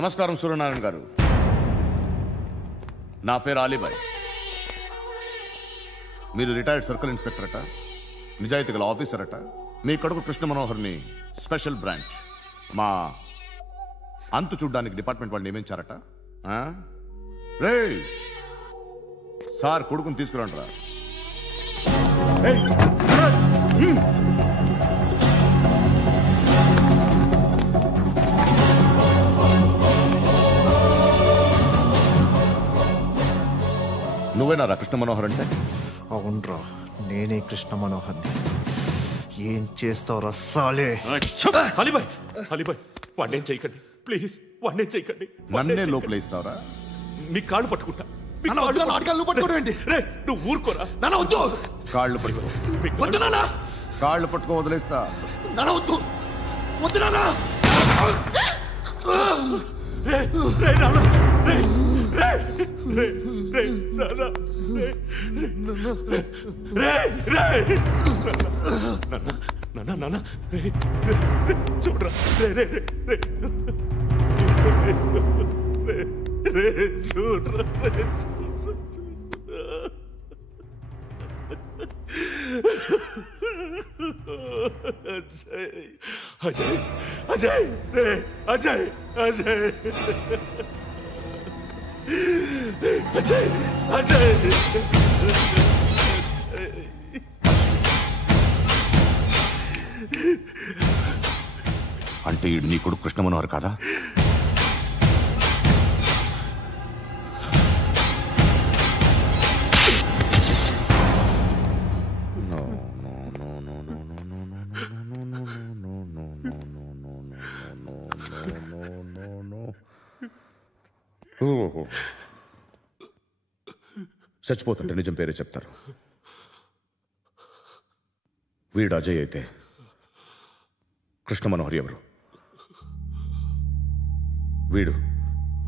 నమస్కారం సూర్యనారాయణ గారు. నా పేరు అలీబాయ్. మీరు రిటైర్డ్ సర్కిల్ ఇన్స్పెక్టర్ అట, నిజాయితీ గల ఆఫీసర్ అట. మీ కొడుకు కృష్ణ మనోహర్ని స్పెషల్ బ్రాంచ్ మా అంతు చూడ్డానికి డిపార్ట్మెంట్ వాళ్ళు నియమించారట. రే సార్ కొడుకుని తీసుకురండి రా. నువ్వేనా కృష్ణ మనోహర్ అంటే? అవునరా, నేనే కృష్ణ మనోహర్ని. ఏం చేస్తావు రస్సాలే? అలీబాయ్, అలీబాయ్ వాడినేం చేయకండి ప్లీజ్, వాడినేం చేయకండి. నన్నే లోపల ఇస్తావరా? మీ కాళ్ళు పట్టుకుంటా. నువ్వు ఊరుకోరా. కాళ్ళు పట్టుకో. కాళ్ళు పట్టుకో వదిలేస్తా. చూడరా చూడరా అజయ్ అజయ్ అజయ్ రే అజయ్ అజయ్ అజయ్ అజయ్ అంటే నీ కొడుకు కృష్ణ మనోహర్ కాదా? చచ్చిపోతుంటే నిజం పేరే చెప్తారు. వీడు అజయ్ అయితే కృష్ణ మనోహర్ ఎవరు?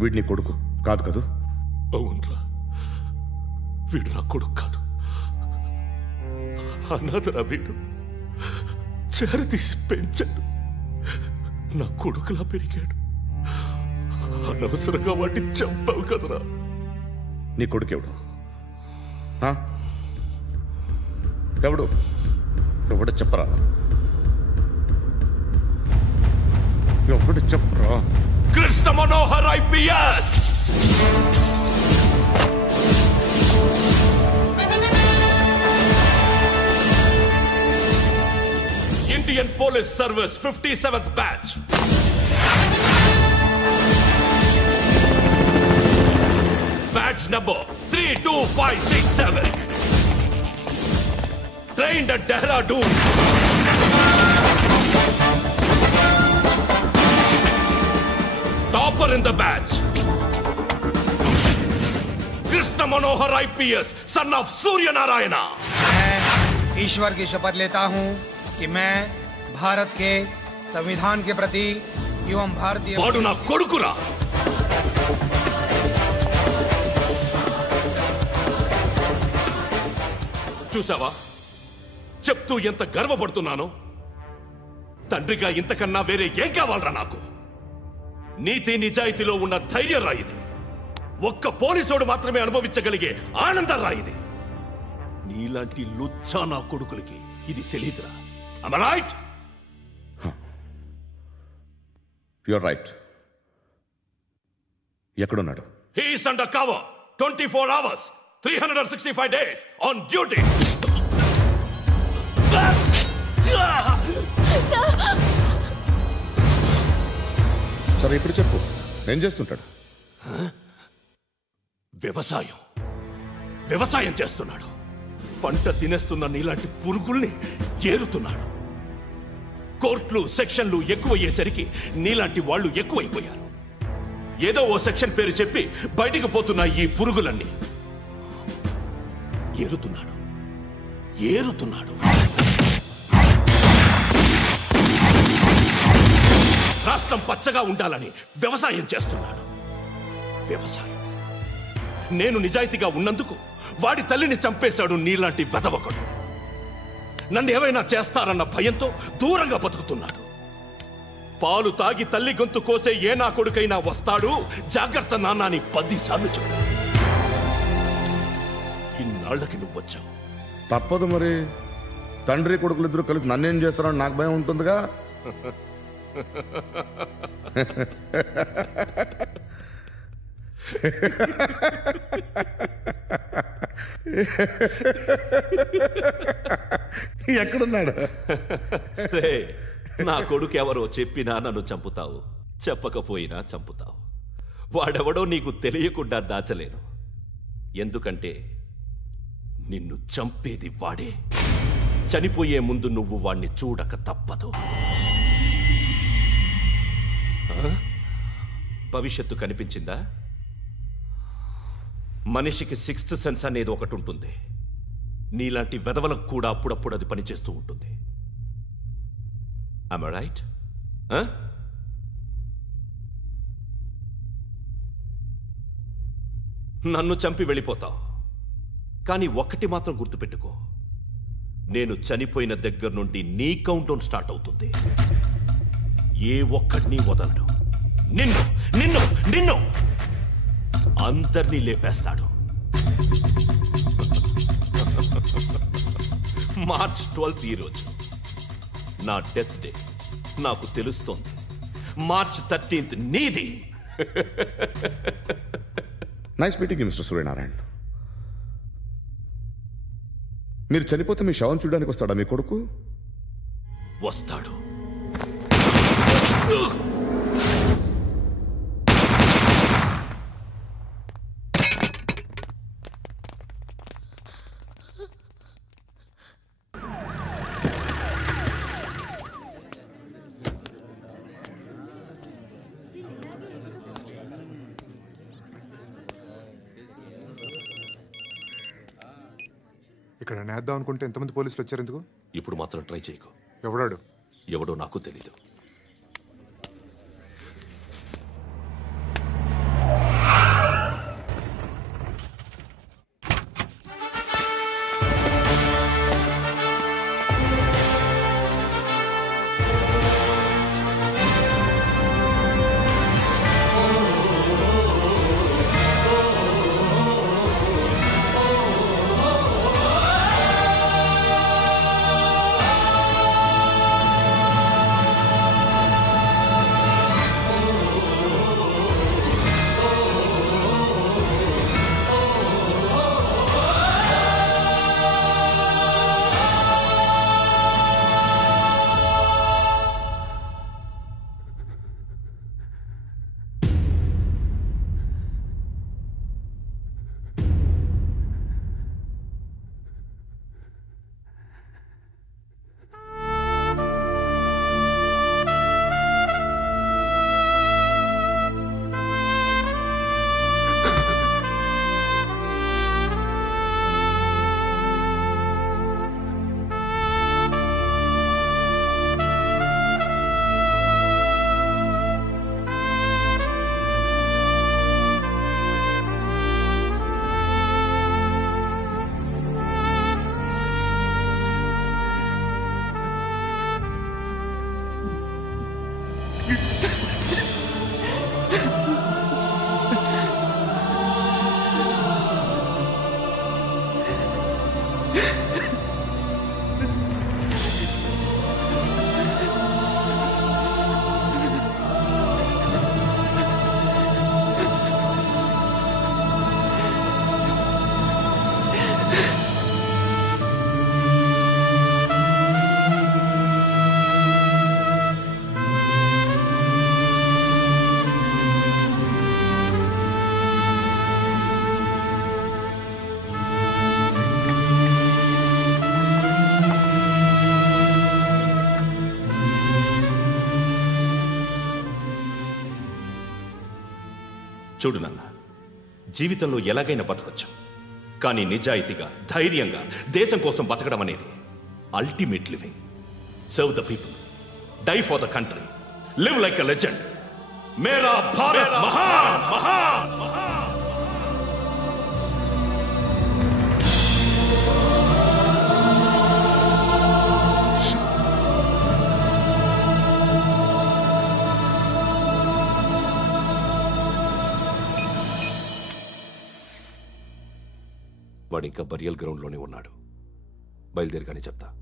వీడిని కొడుకు కాదు కదూ? అవునరా, వీడు నా కొడుకు కాదు, అనాథరా. వీడు చేరతీసి పెంచాడు, నా కొడుకులా పెరిగాడు. అనవసరంగా వాడిని చంపావు కదరా. నీ కొడుకెవడు? ఎవడు ఎవడు చెప్పరా? ఎవడు చెప్పరా? Krishna Manohar IPS. Indian Police Service 57th batch. Badge number 32567. Trained at Dehradun. Topper in the batch. Krishna Manohar IPS, son of Surya Narayana. मैं ईश्वर की शपथ लेता हूं कि मैं भारत के संविधान के प्रति एवं भारतीय वाडु ना कोडुकुरा. చూసావా చెప్తూ ఎంత గర్వపడుతున్నానో? తండ్రిగా ఇంతకన్నా వేరే ఏం కావాలరా నాకు? నీతి నిజాయితీలో ఉన్న ధైర్యం రా ఇది. ఒక్క పోలీసోడు మాత్రమే అనుభవించగలిగే ఆనందం రా ఇది. నీలాంటి లుచ్చా నా కొడుకులకి ఇది తెలియదురా. Am I right? You're right. ఎక్కడున్నాడు? He is under cover 24 hours 365 days on duty. సరే ఇప్పుడు చెప్పు, ఏం చేస్తుంటాడు? వ్యవసాయం చేస్తున్నాడు. పంట తినేస్తున్న నీలాంటి పురుగుల్ని ఏరుతున్నాడు. కోర్టులు సెక్షన్లు ఎక్కువయ్యేసరికి నీలాంటి వాళ్ళు ఎక్కువైపోయారు. ఏదో ఓ సెక్షన్ పేరు చెప్పి బయటికి పోతున్న ఈ పురుగులన్నీ ఏరుతున్నాడు. రాష్ట్రం పచ్చగా ఉండాలని వ్యవసాయం చేస్తున్నాడు. నేను నిజాయితీగా ఉన్నందుకు వాడి తల్లిని చంపేశాడు నీలాంటి వెధవకుడు. నన్ను ఏమైనా చేస్తారన్న భయంతో దూరంగా బతుకుతున్నాడు. పాలు తాగి తల్లి గొంతు కోసే ఏ నా కొడుకైనా వస్తాడు, జాగ్రత్త నాన్న అని 10 సార్లు చెప్పు. ఇన్నాళ్ళకి నువ్వు వచ్చావు. తప్పదు మరి. తండ్రి కొడుకులు ఇద్దరు కలిసి నన్నేం చేస్తారని నాకు భయం ఉంటుందిగా. ఎక్కడున్నాడు? నా కొడుకు ఎవరో చెప్పినా నన్ను చంపుతావు, చెప్పకపోయినా చంపుతావు. వాడెవడో నీకు తెలియకుండా దాచలేను. ఎందుకంటే నిన్ను చంపేది వాడే. చనిపోయే ముందు నువ్వు వాణ్ణి చూడక తప్పదు. భవిష్యత్తు కనిపించిందా? మనిషికి 6th సెన్స్ అనేది ఒకటి ఉంటుంది. నీలాంటి వెధవలకు కూడా అప్పుడప్పుడు అది పనిచేస్తూ ఉంటుంది. Am I right? నన్ను చంపి వెళ్ళిపోతావు. కానీ ఒక్కటి మాత్రం గుర్తుపెట్టుకో, నేను చనిపోయిన దగ్గర నుండి నీ కౌంటౌన్ స్టార్ట్ అవుతుంది. ఏ ఒక్కడిని వదలడు. నిన్ను నిన్ను నిన్ను అందరినీ లేపేస్తాడు. మార్చ్ 12 ఈ రోజు నా డెత్ డే. నాకు తెలుస్తోంది. మార్చ్ 13 నీది. Nice meeting mister Suryanarayan. మీరు చనిపోతే మీ శవం చూడడానికి వస్తాడా మీ కొడుకు? వస్తాడు. ఇక్కడ నేద్దాం అనుకుంటే ఎంతమంది పోలీసులు వచ్చారు ఎందుకు? ఇప్పుడు మాత్రం ట్రై చేయకు. ఎవడాడు? ఎవడో నాకు తెలీదు. చూడు నాన్న, జీవితంలో ఎలాగైనా బతకొచ్చు. కానీ నిజాయితీగా, ధైర్యంగా దేశం కోసం బతకడం అనేది ultimate living. Serve the people, die for the country, live like a legend. మేరా భారత్ మహాన్ మహాన్ మహాన్. వాడు ఇంకా బరియల్ గ్రౌండ్లోనే ఉన్నాడు. బయలుదేరగానే చెప్తా.